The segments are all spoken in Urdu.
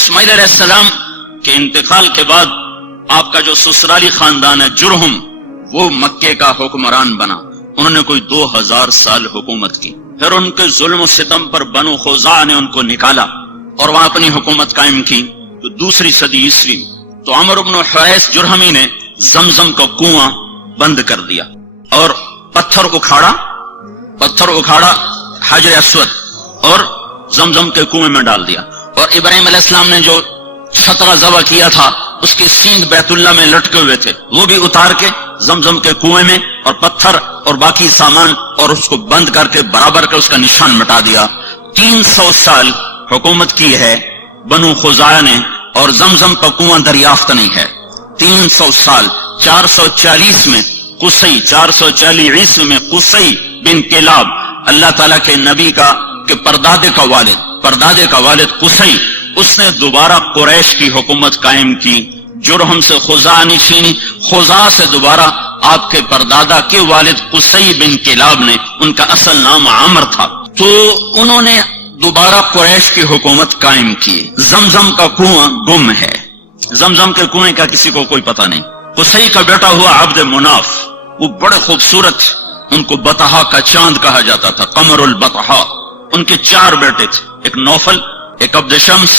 اسماعیل علیہ السلام کے انتقال کے بعد آپ کا جو سسرالی خاندان ہے جرہم، وہ مکے کا حکمران بنا. انہوں نے کوئی 2000 سال حکومت کی. پھر ان کے ظلم و ستم پر بنو خزاعہ نے ان کو نکالا اور وہاں اپنی حکومت قائم کی. تو دوسری صدی عیسوی تو عمرو بن حریث جرہمی نے زمزم کا کنواں بند کر دیا اور پتھر اکھاڑا حجر اسود اور زمزم کے کنویں میں ڈال دیا. اور ابراہیم علیہ السلام نے جو شطرہ ذبح کیا تھا اس کے سینگ بیت اللہ میں لٹکے ہوئے تھے، وہ بھی اتار کے زمزم کے کنویں میں، اور پتھر اور باقی سامان اور اس کو بند کر کے برابر کر اس کا نشان مٹا دیا. 300 سال حکومت کی ہے بنو خزاعہ نے اور زمزم کا کنواں دریافت نہیں ہے. 300 سال. 440 میں قصی، 440 عیسوی میں قصی بن کلاب، اللہ تعالیٰ کے نبی کا کہ پردادے کا والد قصی، اس نے دوبارہ قریش کی حکومت قائم کی. جرہم سے خزاعہ نے چھینی، خزاعہ سے دوبارہ آپ کے پردادا کے والد قصی بن کلاب نے، ان کا اصل نام عامر تھا، تو انہوں نے دوبارہ قریش کی حکومت قائم کی. زمزم کا کنواں گم ہے، زمزم کے کنویں کا کسی کو کوئی پتہ نہیں. قصی کا بیٹا ہوا عبد مناف، وہ بڑے خوبصورت، ان کو بطحا کا چاند کہا جاتا تھا، قمر البطحا. ان کے 4 بیٹے تھے، ایک نوفل، ایک عبد شمس،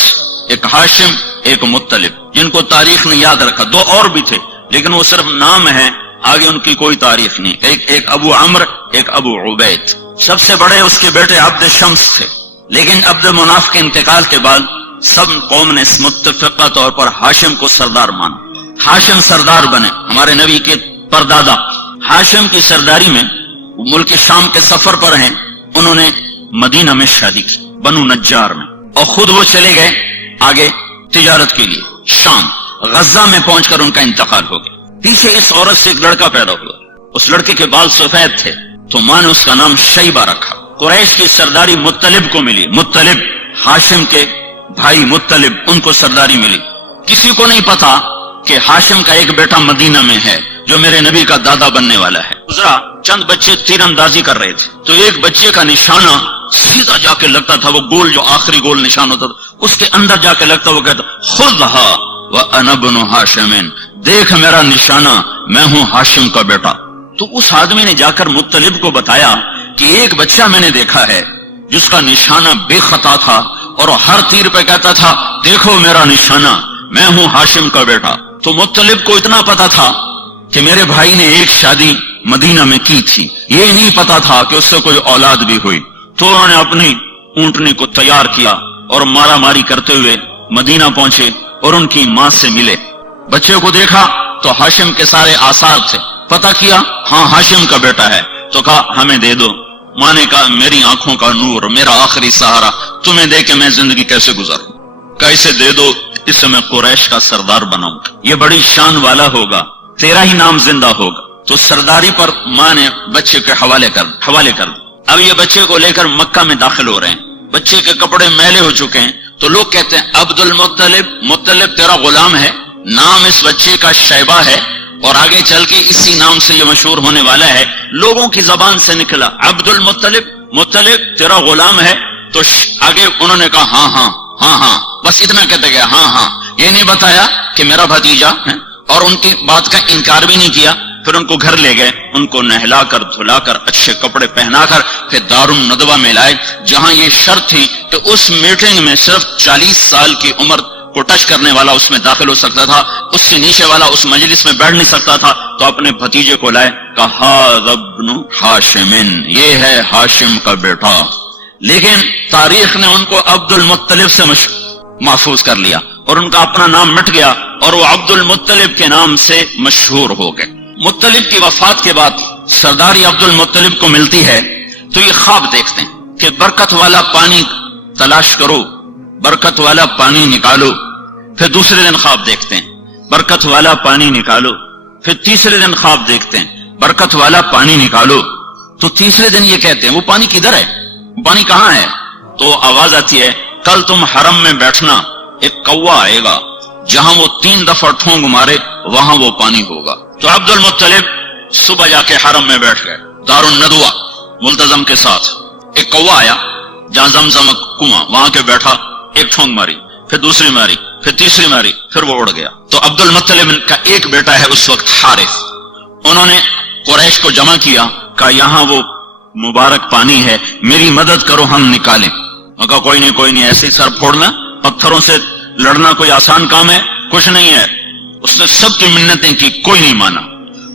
ایک ہاشم، ایک مطلب، جن کو تاریخ نے یاد رکھا. 2 اور بھی تھے لیکن وہ صرف نام ہے، آگے ان کی کوئی تاریخ نہیں. ایک ابو عمرو، ایک ابو عبید. سب سے بڑے اس کے بیٹے عبد شمس تھے، لیکن عبد مناف کے انتقال کے بعد سب قوم نے متفقہ طور پر ہاشم کو سردار مانا. ہاشم سردار بنے، ہمارے نبی کے پردادا. ہاشم کی سرداری میں وہ ملک شام کے سفر پر ہیں، انہوں نے مدینہ میں شادی کی، بنو نجار میں، اور خود وہ چلے گئے آگے تجارت کے لیے شام. غزہ میں پہنچ کر ان کا انتقال ہو گیا. پیچھے اس عورت سے ایک لڑکا پیدا ہوا، اس لڑکے کے بال سفید تھے تو ماں نے اس کا نام شیبہ رکھا. قریش کی سرداری مطلب کو ملی، مطلب ہاشم کے بھائی مطلب، ان کو سرداری ملی. کسی کو نہیں پتا کہ ہاشم کا ایک بیٹا مدینہ میں ہے جو میرے نبی کا دادا بننے والا ہے. گزرا چند بچے تیر اندازی کر رہے تھے تو ایک بچے کا نشانہ سیدھا جا کے لگتا تھا، وہ گول جو آخری گول نشان ہوتا تھا اس کے اندر جا کے لگتا. وہ کہتا خذھا وانا بن ہاشم، دیکھ میرا نشانہ، میں ہوں ہاشم کا بیٹا. تو اس آدمی نے جا کر مطلب کو بتایا کہ ایک بچہ میں نے دیکھا ہے جس کا نشانہ بے خطا تھا اور ہر تیر پہ کہتا تھا دیکھو میرا نشانہ، میں ہوں ہاشم کا بیٹا. تو مطلب کو اتنا پتا تھا کہ میرے بھائی نے ایک شادی مدینہ میں کی تھی، یہ نہیں پتا تھا کہ اس سے کوئی اولاد بھی ہوئی. تو انہوں نے اپنی اونٹنی کو تیار کیا اور مارا ماری کرتے ہوئے مدینہ پہنچے اور ان کی ماں سے ملے. بچے کو دیکھا تو ہاشم کے سارے آثار تھے، پتا کیا ہاں ہاشم کا بیٹا ہے، تو کہا ہمیں دے دو. ماں نے کہا میری آنکھوں کا نور، میرا آخری سہارا، تمہیں دے کے میں زندگی کیسے گزاروں؟ کہا اسے دے دو، اس سے میں قریش کا سردار بناؤں، یہ بڑی شان والا ہوگا، تیرا ہی نام زندہ ہوگا. تو سرداری پر ماں نے بچے کے حوالے کر دی. اب یہ بچے کو لے کر مکہ میں داخل ہو رہے ہیں، بچے کے کپڑے میلے ہو چکے ہیں. تو لوگ کہتے ہیں عبد المطلب، مطلب تیرا غلام ہے، نام اس بچے کا شیبہ ہے اور آگے چل کے اسی نام سے یہ مشہور ہونے والا ہے. لوگوں کی زبان سے نکلا عبد المطلب، مطلب تیرا غلام ہے. تو آگے انہوں نے کہا ہاں ہاں ہاں ہاں، بس اتنا کہتے گیا ہاں ہاں، یہ نہیں بتایا کہ میرا بھتیجا ہے، اور ان کی بات کا انکار بھی نہیں کیا. پھر ان کو گھر لے گئے، ان کو نہلا کر دھلا کر اچھے کپڑے پہنا کر پھر دارالندوہ میں لائے، جہاں یہ شرط تھی کہ اس میٹنگ میں صرف 40 سال کی عمر کو ٹچ کرنے والا اس میں داخل ہو سکتا تھا، اس سے نیچے والا اس مجلس میں بیٹھ نہیں سکتا تھا. تو اپنے بھتیجے کو لائے، کہا ابن ہاشم، یہ ہے ہاشم کا بیٹا. لیکن تاریخ نے ان کو عبد المطلب سے محفوظ کر لیا اور ان کا اپنا نام مٹ گیا اور وہ عبد المطلب کے نام سے مشہور ہو گئے. مطلب کی وفات کے بعد سرداری عبد المطلب کو ملتی ہے تو یہ خواب دیکھتے ہیں کہ برکت والا پانی تلاش کرو، برکت والا پانی نکالو. پھر دوسرے دن خواب دیکھتے ہیں برکت والا پانی نکالو. پھر تیسرے دن خواب دیکھتے ہیں برکت والا پانی نکالو. تو تیسرے دن یہ کہتے ہیں وہ پانی کدھر ہے، پانی کہاں ہے؟ تو آواز آتی ہے کل تم حرم میں بیٹھنا، ایک کوا آئے گا، جہاں وہ 3 دفعہ ٹھونگ مارے وہاں وہ پانی ہوگا. تو عبد المطلب صبح جا کے حرم میں بیٹھ گئے دارالندوہ ملتزم کے ساتھ. ایک کوا آیا جہاں زمزم کنواں، وہاں کے بیٹھا، ایک ٹھونگ ماری، پھر دوسری ماری، پھر تیسری ماری، پھر وہ اڑ گیا۔ تو عبد المطلب کا ایک بیٹا ہے اس وقت حارث، انہوں نے قریش کو جمع کیا، کہا یہاں وہ مبارک پانی ہے، میری مدد کرو ہم نکالیں۔ وہ کہا کوئی نہیں کوئی نہیں، ایسے ہی سر پھوڑنا، پتھروں سے لڑنا کوئی آسان کام ہے؟ کچھ نہیں ہے۔ اس نے سب کی منتیں کی، کوئی نہیں مانا،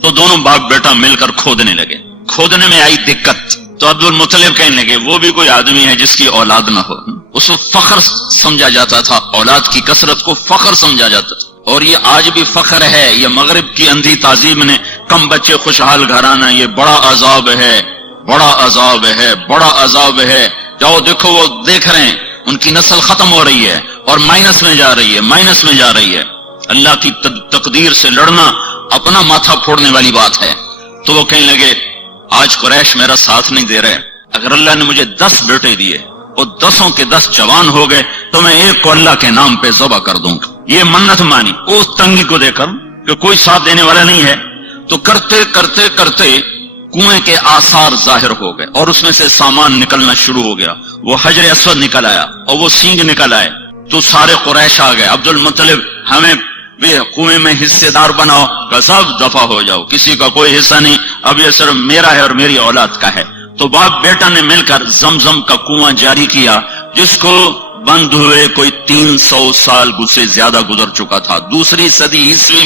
تو دونوں باپ بیٹا مل کر کھودنے لگے۔ کھودنے میں آئی دقت، تو عبد المطلب کہنے لگے وہ بھی کوئی آدمی ہے جس کی اولاد نہ ہو۔ اس کو فخر سمجھا جاتا تھا، اولاد کی کثرت کو فخر سمجھا جاتا تھا، اور یہ آج بھی فخر ہے۔ یہ مغرب کی اندھی تہذیب نے کم بچے خوشحال گھرانہ، یہ بڑا عذاب ہے، بڑا عذاب ہے، بڑا عذاب ہے۔ جاؤ دیکھو، وہ دیکھ رہے ہیں ان کی نسل ختم ہو رہی ہے اور مائنس میں جا رہی ہے، مائنس میں جا رہی ہے۔ اللہ کی تقدیر سے لڑنا اپنا ماتھا پھوڑنے والی بات ہے۔ تو وہ کہنے لگے آج قریش میرا ساتھ نہیں دے رہے، اگر اللہ نے مجھے 10 بیٹے دیے اور 10 کے 10 جوان ہو گئے تو میں ایک کو اللہ کے نام پہ ذبح کر دوں گا۔ یہ منت مانی اس تنگی کو دے کر کہ کوئی ساتھ دینے والا نہیں ہے۔ تو کرتے کرتے کرتے کنویں کے آثار ظاہر ہو گئے اور اس میں سے سامان نکلنا شروع ہو گیا۔ وہ حجر اسود نکل آیا اور وہ سینگ نکل آئے، تو سارے قریش آ گئے، عبد المطلب ہمیں بھی کنویں میں حصے دار بناؤ، کہ سب دفع ہو جاؤ، کسی کا کوئی حصہ نہیں، اب یہ صرف میرا ہے اور میری اولاد کا ہے۔ تو باپ بیٹا نے مل کر زمزم کا کنواں جاری کیا، جس کو بند ہوئے کوئی 300 سال سے زیادہ گزر چکا تھا۔ دوسری صدی عیسوی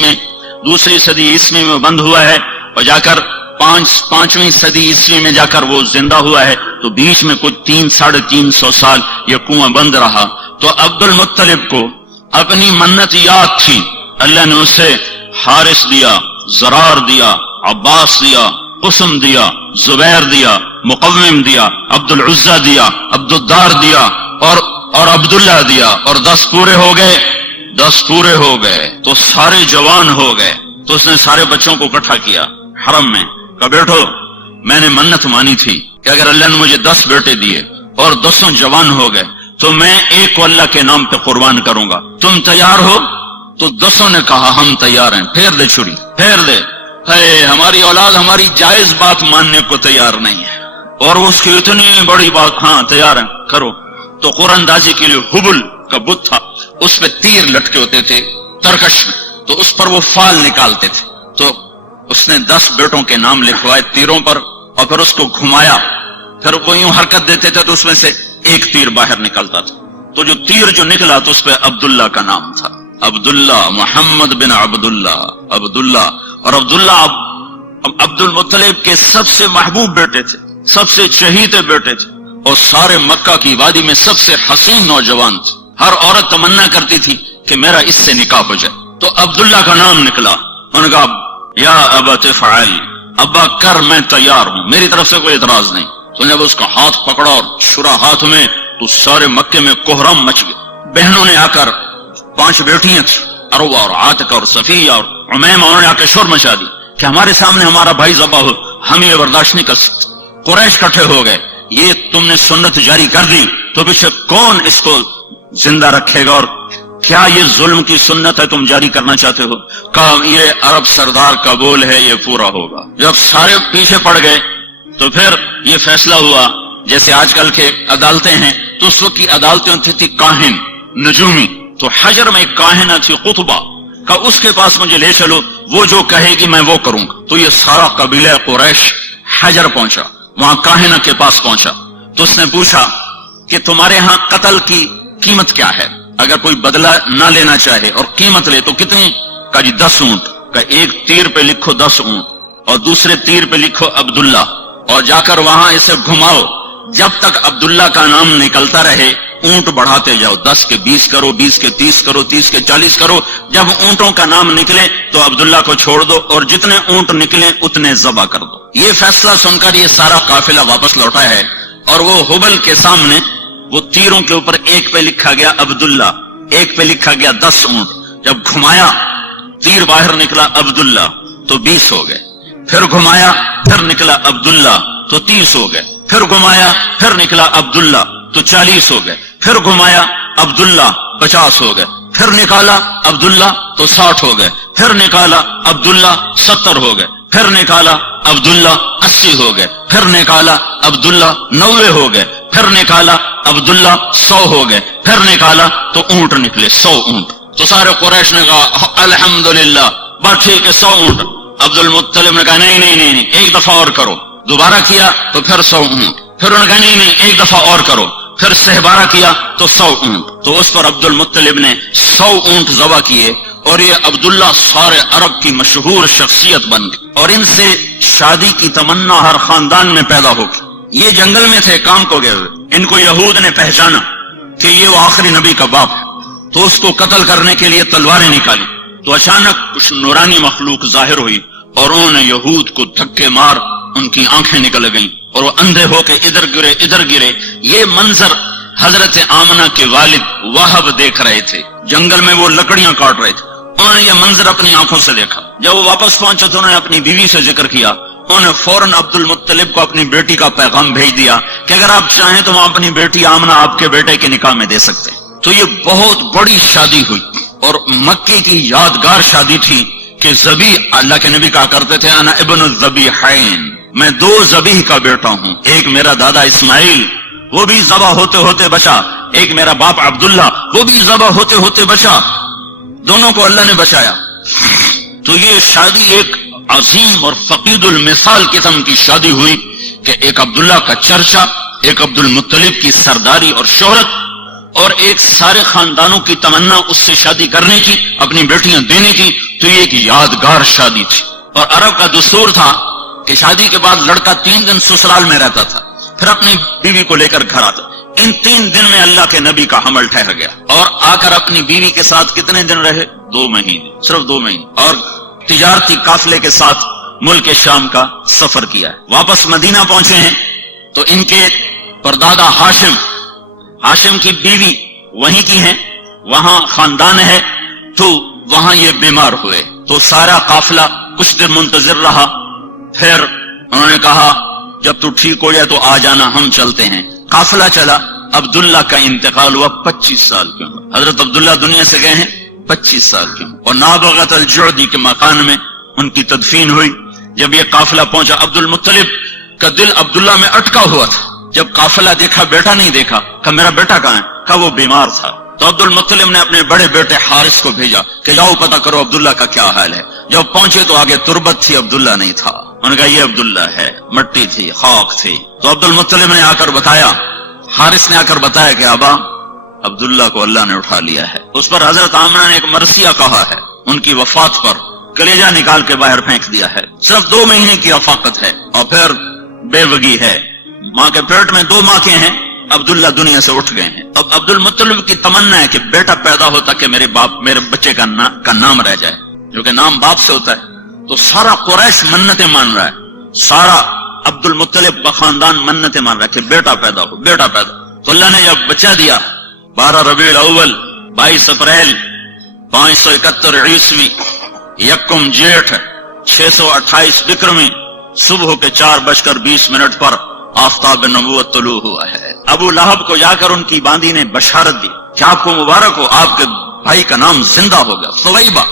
میں بند ہوا ہے، اور جا کر پانچویں صدی عیسوی میں جا کر وہ زندہ ہوا ہے، تو بیچ میں کچھ 300-350 سال یہ کنواں بند رہا۔ تو عبد المطلب کو اپنی منت یاد تھی، اللہ نے اسے حارث دیا، زرار دیا، عباس دیا، قسم دیا، زبیر دیا، مقوم دیا، عبد العزہ دیا، عبد الدار دیا اور عبداللہ دیا، اور 10 پورے ہو گئے، 10 پورے ہو گئے تو سارے جوان ہو گئے۔ تو اس نے سارے بچوں کو اکٹھا کیا حرم میں، کہا بیٹھو میں نے منت مانی تھی کہ اگر اللہ نے مجھے 10 بیٹے دیے اور 10 جوان ہو گئے تو میں ایک کو اللہ کے نام پہ قربان کروں گا، تم تیار ہو؟ تو 10 نے کہا ہم تیار ہیں۔ پھیر دے چھری، پھیر دے، ہماری اولاد ہماری جائز بات ماننے کو تیار نہیں ہے، اور اس کی اتنی بڑی بات، ہاں تیار ہیں کرو۔ تو قرآن اندازی کے لیے حبل کا بت تھا، اس پہ تیر لٹکے ہوتے تھے ترکش میں، تو اس پر وہ فال نکالتے تھے۔ تو اس نے 10 بیٹوں کے نام لکھوائے تیروں پر، اور پھر اس کو گھمایا، پھر وہ یوں حرکت دیتے تھے تو اس میں سے ایک تیر باہر نکلتا تھا۔ تو جو تیر جو نکلا تو اس پہ عبداللہ کا نام تھا، عبداللہ، محمد بن عبداللہ، عبداللہ۔ اور عبداللہ عبد المطلب کے سب سے محبوب بیٹے تھے، سب سے چہیتے بیٹے تھے، اور سارے مکہ کی وادی میں سب سے حسین نوجوان تھے۔ ہر عورت تمنا کرتی تھی کہ میرا اس سے نکاح ہو جائے۔ تو عبداللہ کا نام نکلا، انہوں نے کہا یا ابت فعل، ابا کر، میں تیار ہوں، میری طرف سے کوئی اعتراض نہیں۔ تو جب اس کا ہاتھ پکڑا اور چھرا ہاتھ میں، تو سارے مکے میں کوہرام مچ گیا۔ بہنوں نے آ کر 5 بیٹیاں تھیں، عروہ اور عاتقہ اور صفیہ اور عمیمہ، انہوں نے آ کے شور مچا دی کہ ہمارے سامنے ہمارا بھائی ذبح ہو، ہم یہ برداشت نہیں کر سکتے۔ قریش کٹھے ہو گئے، یہ تم نے سنت جاری کر دی تو پیچھے کون اس کو زندہ رکھے گا، اور کیا یہ ظلم کی سنت ہے تم جاری کرنا چاہتے ہو؟ کہا یہ عرب سردار کا بول ہے، یہ پورا ہوگا۔ جب سارے پیچھے پڑ گئے تو پھر یہ فیصلہ ہوا، جیسے آج کل کے عدالتیں ہیں، تو اس وقت کی عدالتیں تھی کاہن، نجومی۔ تو حجر میں ایک کاہنہ تھی قطبہ، کہ اس کے پاس مجھے لے چلو، وہ جو کہے گی میں وہ کروں گا۔ تو یہ سارا قبیلہ قریش حجر پہنچا، وہاں کاہنہ کے پاس پہنچا۔ تو اس نے پوچھا کہ تمہارے ہاں قتل کی قیمت کیا ہے، اگر کوئی بدلہ نہ لینا چاہے اور قیمت لے تو کتنی؟ کہا جی 10 اونٹ۔ کہا ایک تیر پہ لکھو 10 اونٹ، اور دوسرے تیر پہ لکھو عبداللہ، اور جا کر وہاں اسے گھماؤ، جب تک عبداللہ کا نام نکلتا رہے اونٹ بڑھاتے جاؤ، 10 کے 20 کرو، 20 کے 30 کرو، 30 کے 40 کرو۔ جب اونٹوں کا نام نکلے تو عبداللہ کو چھوڑ دو، اور جتنے اونٹ نکلے اتنے ذبح کر دو۔ یہ فیصلہ سن کر یہ سارا قافلہ واپس لوٹا ہے، اور وہ حبل کے سامنے وہ تیروں کے اوپر ایک پہ لکھا گیا عبداللہ، ایک پہ لکھا گیا 10 اونٹ۔ جب گھمایا تیر باہر نکلا عبداللہ تو 20 ہو گئے، پھر گھمایا پھر نکلا عبداللہ تو 30 ہو گئے، پھر گھمایا پھر نکلا عبداللہ تو 40 ہو گئے، پھر گھمایا عبداللہ 50 ہو گئے، پھر نکالا عبداللہ تو 60 ہو گئے، پھر نکالا عبداللہ 70 ہو گئے، پھر نکالا عبداللہ 80 ہو گئے، پھر نکالا عبداللہ 90 ہو گئے، پھر نکالا عبداللہ 100 ہو گئے. پھر نکالا تو اونٹ نکلے 100 اونٹ. تو سارے قریش نے کہا الحمدللہ بس ٹھیک ہے 100 اونٹ. عبد المطلب نے کہا نہیں نہیں نہیں نہیں ایک دفعہ اور کرو. دوبارہ کیا تو پھر 100 اونٹ. پھر انہوں نے کہا نہیں نہیں ایک دفعہ اور کرو. پھر 17 کیا تو 100 اونٹ. تو اس پر عبد المطلب نے 100 اونٹ ذبح کیے اور یہ عبداللہ سارے عرب کی مشہور شخصیت بن گئی اور ان سے شادی کی تمنا ہر خاندان میں پیدا ہو گئی. یہ جنگل میں تھے کام کو گئے ہوئے. ان کو یہود نے پہچانا کہ یہ وہ آخری نبی کا باپ ہے تو اس کو قتل کرنے کے لیے تلواریں نکالی. تو اچانک کچھ نورانی مخلوق ظاہر ہوئی اور انہوں نے یہود کو دھکے مار ان کی آنکھیں نکل گئیں اور وہ اندھے ہو کے ادھر گرے ادھر گرے. یہ منظر حضرت آمنہ کے والد وہب دیکھ رہے تھے. جنگل میں وہ لکڑیاں کاٹ رہے تھے. انہوں نے یہ منظر اپنی آنکھوں سے دیکھا. جب وہ واپس پہنچے تو انہوں نے اپنی بیوی سے ذکر کیا. انہوں نے فوراً عبد المطلب کو اپنی بیٹی کا پیغام بھیج دیا کہ اگر آپ چاہیں تو ہم اپنی بیٹی آمنہ آپ کے بیٹے کے نکاح میں دے سکتے ہیں. تو یہ بہت بڑی شادی ہوئی اور مکے کی یادگار شادی تھی کہ ذبیح اللہ کے نبی کہا کرتے تھے انا ابن الذبیحین، میں 2 ذبیح کا بیٹا ہوں. ایک میرا دادا اسماعیل وہ بھی ذبح ہوتے ہوتے بچا، ایک میرا باپ عبداللہ وہ بھی ذبح ہوتے ہوتے بچا. دونوں کو اللہ نے بچایا. تو یہ شادی ایک عظیم اور فقید المثال قسم کی شادی ہوئی کہ ایک عبداللہ کا چرچا، ایک عبد المطلب کی سرداری اور شہرت اور ایک سارے خاندانوں کی تمنا اس سے شادی کرنے کی، اپنی بیٹیاں دینے کی. تو یہ ایک یادگار شادی تھی. اور عرب کا دستور تھا کہ شادی کے بعد لڑکا 3 دن سسرال میں رہتا تھا پھر اپنی بیوی کو لے کر گھر آتا. ان 3 دن میں اللہ کے نبی کا حمل ٹھہر گیا اور آ کر اپنی بیوی کے ساتھ کتنے دن رہے؟ 2 مہینے، صرف 2 مہینے. اور تجارتی قافلے کے ساتھ ملک شام کا سفر کیا ہے. واپس مدینہ پہنچے ہیں تو ان کے پردادا ہاشم کی بیوی وہیں کی ہیں، وہاں خاندان ہے. تو وہاں یہ بیمار ہوئے تو سارا قافلہ کچھ دن منتظر رہا. پھر انہوں نے کہا جب تو ٹھیک ہو جائے تو آ جانا، ہم چلتے ہیں. قافلہ چلا. عبداللہ کا انتقال ہوا 25 سال کی عمر. حضرت عبداللہ دنیا سے گئے ہیں 25 سال کی عمر. اور نابغۃ الجعدی کے مکان میں ان کی تدفین ہوئی. جب یہ قافلہ پہنچا عبد المطلب کا دل عبداللہ میں اٹکا ہوا تھا. جب قافلہ دیکھا بیٹا نہیں دیکھا. کہا میرا بیٹا کہاں ہے؟ کہا وہ بیمار تھا. تو عبد المطلب نے اپنے بڑے بیٹے حارث کو بھیجا کہ جاؤ پتہ کرو عبداللہ کا کیا حال ہے. جب پہنچے تو آگے تربت تھی، عبداللہ نہیں تھا. انہوں نے کہا یہ عبداللہ ہے، مٹی تھی، خاک تھی. تو عبد المطلب نے آ کر بتایا، حارث نے آ کر بتایا کہ ابا عبداللہ کو اللہ نے اٹھا لیا ہے. اس پر حضرت آمنہ نے ایک مرثیہ کہا ہے، ان کی وفات پر کلیجہ نکال کے باہر پھینک دیا ہے. صرف 2 مہینے کی رفاقت ہے اور پھر بے وگی ہے. ماں کے پیٹ میں 2 ماہ کے ہیں. عبداللہ دنیا سے اٹھ گئے ہیں. اب عبد المطلب کی تمنا ہے کہ بیٹا پیدا ہوتا کہ میرے بچے کا نام رہ جائے، جو کہ نام باپ سے ہوتا ہے. تو سارا قریش منتیں مان رہا ہے، سارا عبد المطلب کا خاندان منتیں مان رہا ہے کہ بیٹا پیدا ہو، بیٹا پیدا. تو اللہ نے جب بچہ دیا 12 ربیع الاول 22 اپریل 571 عیسوی 1 جیٹھ 628 بکرمی صبح کے 4:20 پر آفتاب نبوت طلوع ہوا ہے. ابو لہب کو جا کر ان کی باندی نے بشارت دی کہ آپ کو مبارک ہو، آپ کے بھائی کا نام زندہ ہو گیا، ثویبہ.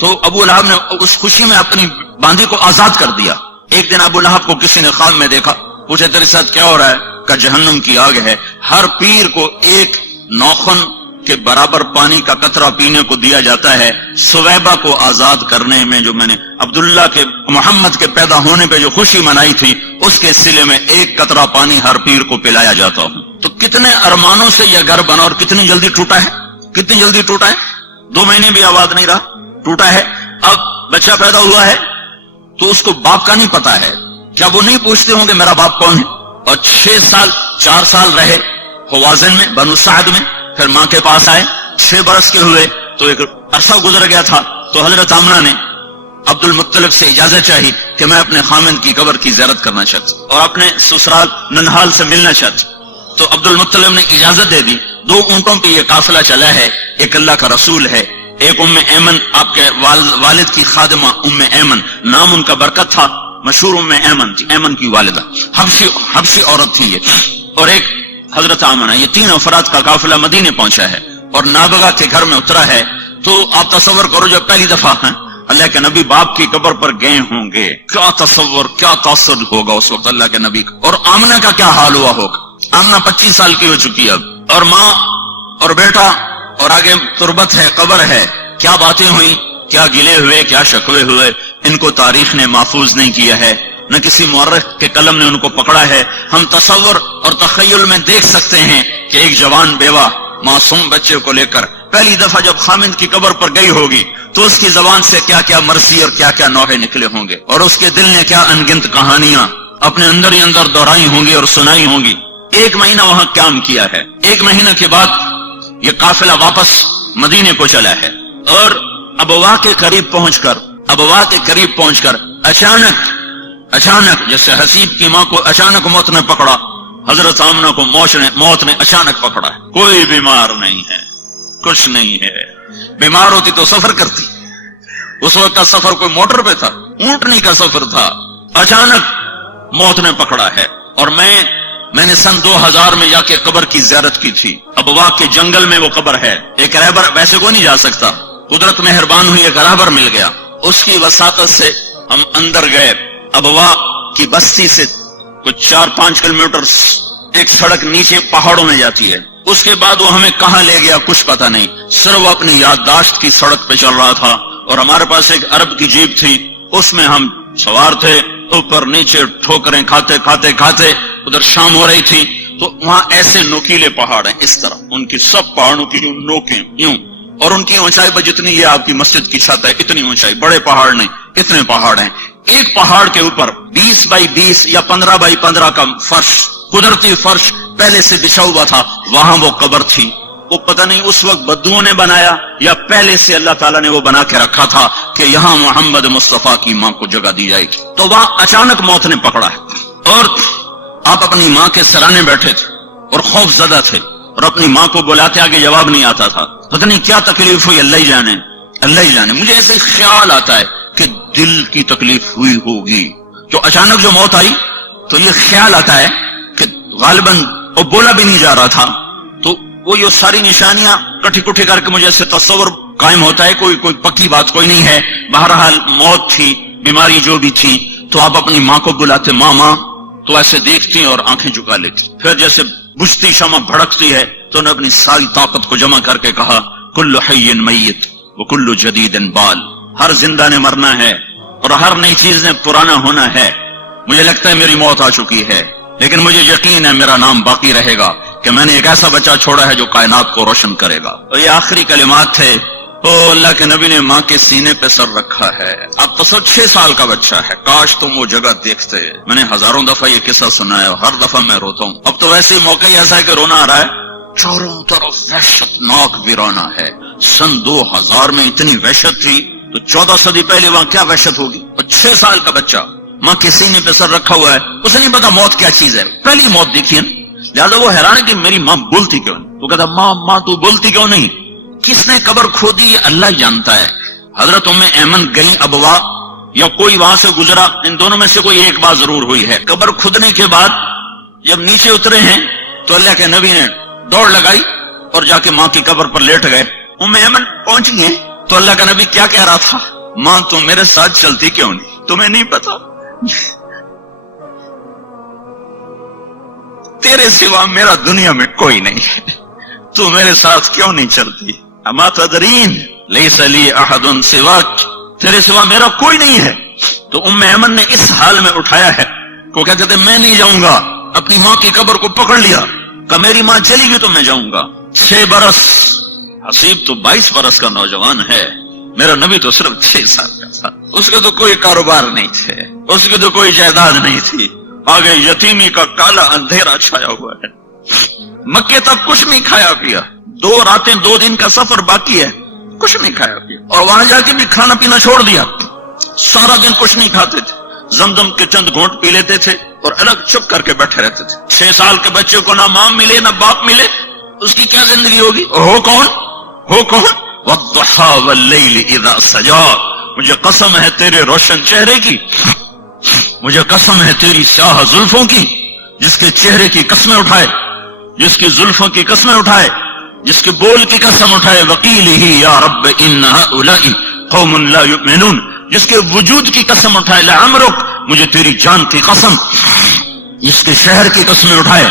تو ابو لہب نے اس خوشی میں اپنی باندی کو آزاد کر دیا. ایک دن ابو لہب کو کسی نے خواب میں دیکھا. پوچھے تیرے ساتھ کیا ہو رہا ہے؟ کہ جہنم کی آگ ہے. ہر پیر کو 1 نوخن کے برابر پانی کا قطرہ پینے کو دیا جاتا ہے. ثویبہ کو آزاد کرنے میں جو میں نے عبداللہ کے محمد کے پیدا ہونے پہ جو خوشی منائی تھی، اس کے سلے میں 1 قطرہ پانی ہر پیر کو پلایا جاتا ہوں. تو کتنے ارمانوں سے یہ گھر بنا اور کتنی جلدی ٹوٹا ہے، کتنی جلدی ٹوٹا ہے. 2 مہینے بھی آباد نہیں رہا، ٹوٹا ہے. اب بچہ پیدا ہوا ہے تو اس کو باپ کا نہیں پتا ہے. کیا وہ نہیں پوچھتے ہوں کہ میرا باپ کون ہے؟ اور 4 سال رہے حوازن میں، بنو سعد میں. پھر ماں کے پاس آئے. 6 برس کے ہوئے تو ایک عرصہ گزر گیا تھا. تو حضرت آمنہ نے عبد المطلب سے اجازت چاہی کہ میں اپنے خامند کی قبر کی زیارت کرنا چاہتا اور اپنے سسرال ننہال سے ملنا چاہتا. تو عبد المطلب نے اجازت دے دی. 2 اونٹوں پہ یہ قافلہ چلا ہے. ایک اللہ کا رسول ہے، ایک ایمن آپ کے والد کی خادمہ ایمن، نام ان کا برکت تھا، مشہور ایمن تھی، ایمن کی والدہ، حبشی عورت تھی یہ. اور ایک حضرت آمنہ. یہ 3 افراد کا قافلہ مدینے پہنچا ہے اور نابغہ کے گھر میں اترا ہے. تو آپ تصور کرو جب پہلی دفعہ اللہ کے نبی باپ کی قبر پر گئے ہوں گے، کیا تصور، کیا تاثر ہوگا اس وقت اللہ کے نبی کا. اور آمنہ کا کیا حال ہوا ہوگا. آمنہ 25 سال کی ہو چکی اب، اور ماں اور بیٹا، اور آگے تربت ہے، قبر ہے. کیا باتیں ہوئی، کیا گلے ہوئے، کیا شکوے ہوئے، ان کو تاریخ نے محفوظ نہیں کیا ہے، نہ کسی مورخ کے قلم نے ان کو پکڑا ہے. ہم تصور اور تخیل میں دیکھ سکتے ہیں کہ ایک جوان بیوہ معصوم بچے کو لے کر پہلی دفعہ جب خامند کی قبر پر گئی ہوگی تو اس کی زبان سے کیا کیا مرثی اور کیا کیا نوحے نکلے ہوں گے، اور اس کے دل نے کیا انگنت کہانیاں اپنے اندر ہی اندر دہرائی ہوں گی اور سنائی ہوں گی. 1 مہینہ وہاں قیام کیا ہے. 1 مہینہ کے بعد یہ قافلہ واپس مدینے کو چلا ہے، اور ابوا کے قریب پہنچ کر اچانک جیسے حسیب کی ماں کو اچانک موت نے پکڑا، حضرت آمنہ کو موت نے اچانک پکڑا. کوئی بیمار نہیں ہے، کچھ نہیں ہے. بیمار ہوتی تو سفر کرتی. اس وقت کا سفر کوئی موٹر پہ تھا، اونٹنی کا سفر تھا. اچانک موت نے پکڑا ہے. اور میں نے سن 2000 میں جا کے قبر کی زیارت کی تھی. ابوا کے جنگل میں وہ قبر ہے. ایک رہبر ویسے کوئی نہیں جا سکتا، قدرت مہربان ہوئی، ایک رہبر مل گیا. اس کی وساطت سے ہم اندر گئے. ابوا کی بستی سے کچھ 4-5 کلومیٹر ایک سڑک نیچے پہاڑوں میں جاتی ہے. اس کے بعد وہ ہمیں کہاں لے گیا کچھ پتہ نہیں، صرف وہ اپنی یادداشت کی سڑک پہ چل رہا تھا. اور ہمارے پاس ایک عرب کی جیپ تھی، اس میں ہم سوار تھے. اوپر نیچے ٹھوکریں کھاتے ادھر شام ہو رہی تھی. تو وہاں ایسے نوکیلے پہاڑ ہیں، اس طرح ان کی سب پہاڑوں کی نوکیں یوں، اور ان کی اونچائی پر جتنی یہ آپ کی مسجد کی چھت ہے اتنی اونچائی. بڑے پہاڑ نہیں، اتنے پہاڑ ہیں. ایک پہاڑ کے اوپر 20 بائی 20 یا 15 بائی 15 کا فرش، قدرتی فرش پہلے سے بچھا ہوا تھا. وہاں وہ قبر تھی. وہ پتہ نہیں اس وقت بدوؤں نے بنایا یا پہلے سے اللہ تعالیٰ نے وہ بنا کے رکھا تھا کہ یہاں محمد مصطفیٰ کی ماں کو جگہ دی جائے گی. تو وہاں اچانک موت نے پکڑا ہے. اور آپ اپنی ماں کے سرانے بیٹھے تھے اور خوف زدہ تھے، اور اپنی ماں کو بلاتے آگے جواب نہیں آتا تھا. پتہ نہیں کیا تکلیف ہوئی، اللہ ہی جانے. مجھے ایسے خیال آتا ہے کہ دل کی تکلیف ہوئی ہوگی. جو اچانک جو موت آئی تو یہ خیال آتا ہے کہ غالباً وہ بولا بھی نہیں جا رہا تھا. تو وہ یہ ساری نشانیاں کٹھی کر کے مجھے ایسے تصور قائم ہوتا ہے. کوئی پکی بات کوئی نہیں ہے. بہرحال موت تھی، بیماری جو بھی تھی. تو آپ اپنی ماں کو بلاتے، ماں، تو ایسے دیکھتی اور آنکھیں جھکا لیتی. پھر جیسے بجھتی شمع بھڑکتی ہے تو انہوں نے اپنی ساری طاقت کو جمع کر کے کہا، کل حی میت وکل جدید بال. ہر زندہ نے مرنا ہے اور ہر نئی چیز نے پرانا ہونا ہے. مجھے لگتا ہے میری موت آ چکی ہے، لیکن مجھے یقین ہے میرا نام باقی رہے گا کہ میں نے ایک ایسا بچہ چھوڑا ہے جو کائنات کو روشن کرے گا. اور یہ آخری کلمات تھے. اللہ کے نبی نے ماں کے سینے پہ سر رکھا ہے. اب تصور 6 سال کا بچہ ہے. کاش تم وہ جگہ دیکھتے. میں نے ہزاروں دفعہ یہ قصہ سنا ہے، ہر دفعہ میں روتا ہوں. اب تو ویسے ہی موقع ہی ایسا ہے کہ رونا آ رہا ہے. چاروں طرف وحشت ناک ویرانہ ہے. سن 2000 میں اتنی وحشت تھی تو 14 صدی پہلے وہاں کیا وحشت ہوگی. اور 6 سال کا بچہ ماں کے سینے پہ سر رکھا ہوا ہے. اسے نہیں پتا موت کیا چیز ہے، پہلی موت دیکھی ہے. لہٰذا وہ حیران ہے کہ میری ماں بولتی کیوں نہیں. تو کہتا ماں تو بولتی کیوں نہیں. کس نے قبر کھودی یہ اللہ جانتا ہے. حضرت ام ایمن گئی ابوا یا کوئی وہاں سے گزرا، ان دونوں میں سے کوئی ایک بات ضرور ہوئی ہے. قبر کھودنے کے بعد جب نیچے اترے ہیں تو اللہ کے نبی نے دوڑ لگائی اور جا کے ماں کی قبر پر لیٹ گئے. ام ایمن پہنچ گئے تو اللہ کا نبی کیا کہہ رہا تھا، ماں تم میرے ساتھ چلتی کیوں نہیں. تمہیں نہیں پتا تیرے سوا میرا دنیا میں کوئی نہیں ہے، تو میرے ساتھ کیوں نہیں چلتی. اما تدرین لیس لی احد سواک، تیرے سوا میرا کوئی نہیں ہے. تو ام ایمن نے اس حال میں اٹھایا ہے کو کہتے تھے میں نہیں جاؤں گا. اپنی ماں کی قبر کو پکڑ لیا کہ میری ماں چلی گئی تو میں جاؤں گا. 6 برس، حسیب تو 22 برس کا نوجوان ہے، میرا نبی تو صرف 6 سال کا تھا. اس کے تو کوئی کاروبار نہیں تھے، اس کی تو کوئی جائیداد نہیں تھی. آگے یتیمی کا کالا اندھیرا چھایا ہوا ہے. مکے تک کچھ نہیں کھایا پیا. 2 راتیں 2 دن کا سفر باقی ہے، کچھ نہیں کھایا پیا. اور وہاں جا کے بھی کھانا پینا چھوڑ دیا. سارا دن کچھ نہیں کھاتے تھے، زمزم کے چند گھونٹ پی لیتے تھے اور الگ چپ کر کے بیٹھے رہتے تھے. 6 سال کے بچے کو نہ ماں ملے نہ باپ ملے، اس کی کیا زندگی ہوگی. ہو کون والضحى واللیل اذا سجا. مجھے قسم ہے تیرے روشن چہرے کی، مجھے قسم ہے تیری سیاہ زلفوں کی، جس کے چہرے کی قسمیں اٹھائے، جس کی زلفوں کی قسمیں اٹھائے، جس کے بول کی قسم اٹھائے. وقیلہ یا رب ان ہؤلاء قوم لا یؤمنون، جس کے وجود کی قسم اٹھائے. لعمرک، مجھے تیری جان کی قسم، جس کے شہر کی قسمیں اٹھائے.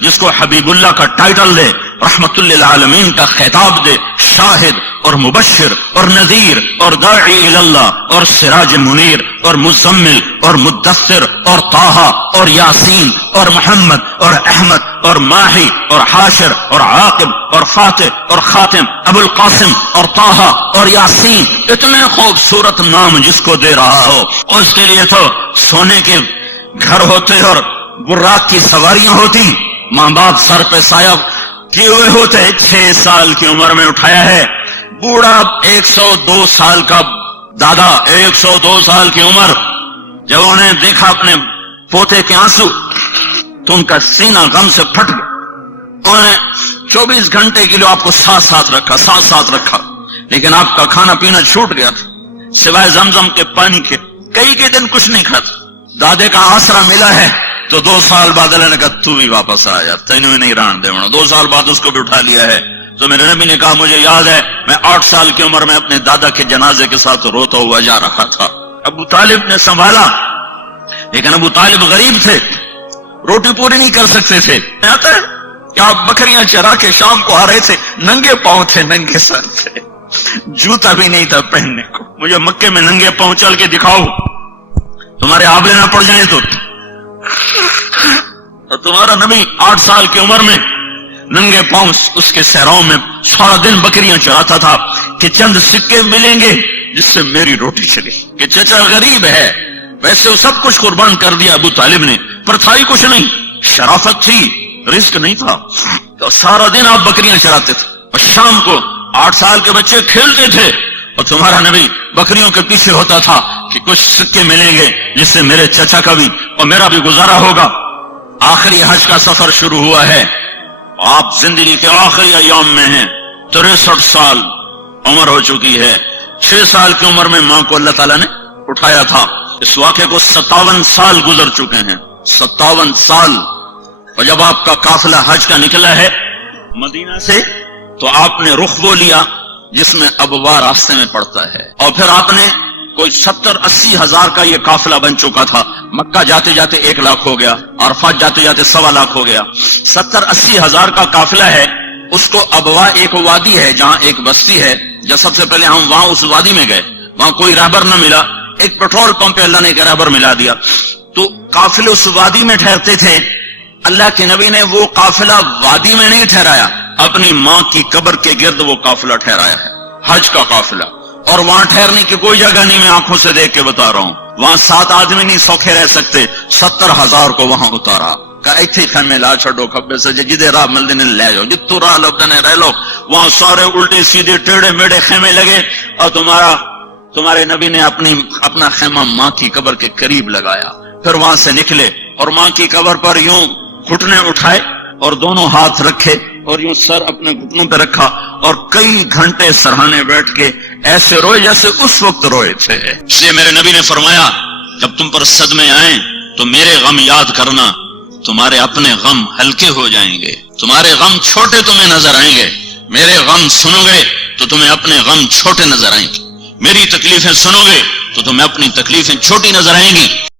جس کو حبیب اللہ کا ٹائٹل دے، رحمت للعالمین کا خطاب دے، شاہد اور مبشر اور نذیر اور داعی اللہ اور سراج منیر اور مزمل اور مدثر اور طٰہٰ اور یاسین اور محمد اور احمد اور ماہی اور حاشر اور عاقب اور فاتح اور خاتم، ابو القاسم اور طٰہٰ اور یاسین، اتنے خوبصورت نام جس کو دے رہا ہو، اس کے لیے تو سونے کے گھر ہوتے اور براق کی سواریاں ہوتی، ماں باپ سر پہ سایہ کیے ہوئے ہوتے، 6 سال کی عمر میں اٹھایا ہے، بوڑھا 102 سال کا دادا، 102 سال کی عمر، جب انہوں نے دیکھا اپنے پوتے کے آنسو تو ان کا سینہ غم سے پھٹ گیا۔ انہوں نے 24 گھنٹے کے لیے آپ کو ساتھ رکھا، لیکن آپ کا کھانا پینا چھوٹ گیا تھا، سوائے زمزم کے پانی کے کئی دن کچھ نہیں کھاتا۔ دادے کا آسرا ملا ہے تو 2 سال بعد اللہ نے کہا تو بھی واپس آ جا، تینوں ہی نہیں رہن دے ہونا۔ 2 سال بعد اس کو بھی اٹھا لیا ہے۔ تو میرے نبی نے کہا مجھے یاد ہے میں 8 سال کی عمر میں اپنے دادا کے جنازے کے ساتھ روتا ہوا جا رہا تھا، ابو طالب نے سنبھالا، لیکن ابو طالب غریب تھے، روٹی پوری نہیں کر سکتے تھے۔ آتا ہے کہ آپ بکریاں چرا کے شام کو آ رہے تھے، ننگے پاؤں تھے، ننگے سر تھے، جوتا بھی نہیں تھا پہننے کو۔ مجھے مکے میں ننگے پاؤں چل کے دکھاؤ، تمہارے آبلے نہ پڑ جائیں تو تمہارا نبی 8 سال کی عمر میں ننگے پاؤں اس کے صحراؤں میں سارا دن بکریاں چراتا تھا کہ چند سکے ملیں گے جس سے میری روٹی چلے، کہ چچا غریب ہے۔ ویسے وہ سب کچھ قربان کر دیا ابو طالب نے، پر تھا ہی کچھ نہیں، شرافت تھی، رزق نہیں تھا، تو سارا دن آپ بکریاں چراتے تھے اور شام کو 8 سال کے بچے کھیلتے تھے اور تمہارا نبی بکریوں کے پیچھے ہوتا تھا کہ کچھ سکے ملیں گے جس سے میرے چچا کا بھی اور میرا بھی گزارا ہوگا۔ آخری حج کا سفر شروع ہوا ہے، آپ زندگی کے آخری ایام میں ہیں، 63 سال عمر ہو چکی ہے۔ 6 سال کی عمر میں ماں کو اللہ تعالیٰ نے اٹھایا تھا۔ اس واقعے کو 57 سال گزر چکے ہیں، 57 سال۔ اور جب آپ کا قافلہ حج کا نکلا ہے مدینہ سے تو آپ نے رخ وہ لیا جس میں ابوا راستے میں پڑتا ہے، اور پھر آپ نے کوئی 70-80 ہزار کا یہ قافلہ بن چکا تھا، مکہ جاتے جاتے 1 لاکھ ہو گیا، عرفات جاتے جاتے 1.25 لاکھ ہو گیا، 70-80 ہزار کا قافلہ ہے۔ اس کو ابوا ایک وادی ہے جہاں ایک بستی ہے، جب سب سے پہلے ہم وہاں اس وادی میں گئے، وہاں کوئی رہبر نہ ملا، ایک پیٹرول پمپ پہ اللہ نے ایک رہبر ملا دیا، تو قافلے اس وادی میں ٹھہرتے تھے۔ اللہ کے نبی نے وہ قافلہ وادی میں نہیں ٹھہرایا، اپنی ماں کی قبر کے گرد وہ قافلہ ٹھہرایا ہے، حج کا قافلہ۔ اور وہاں ٹھہرنے کی کوئی جگہ نہیں، میں آنکھوں سے دیکھ کے بتا رہا ہوں، وہاں 7 آدمی نہیں سوکھے رہ سکتے، 70 ہزار کو وہاں اتارا، کہ ایتھے خیمے لا چھڑو کھبے سے جدے راہ ملدے نے لے جاؤ، جتو راہ لبدنے رہ لو۔ وہاں سارے الٹے سیدھے ٹیڑے میڑے خیمے لگے، اور تمہارے نبی نے اپنا خیمہ ماں کی قبر کے قریب لگایا، پھر وہاں سے نکلے اور ماں کی قبر پر یوں گھٹنے اٹھائے اور دونوں ہاتھ رکھے اور یوں سر اپنے گھٹنوں پہ رکھا اور کئی گھنٹے سرہانے بیٹھ کے ایسے روئے جیسے اس وقت روئے تھے۔ اس لیے میرے نبی نے فرمایا جب تم پر صدمے آئیں تو میرے غم یاد کرنا، تمہارے اپنے غم ہلکے ہو جائیں گے، تمہارے غم چھوٹے تمہیں نظر آئیں گے، میرے غم سنو گے تو تمہیں اپنے غم چھوٹے نظر آئیں گے، میری تکلیفیں سنو گے تو تمہیں اپنی تکلیفیں چھوٹی نظر آئیں گی۔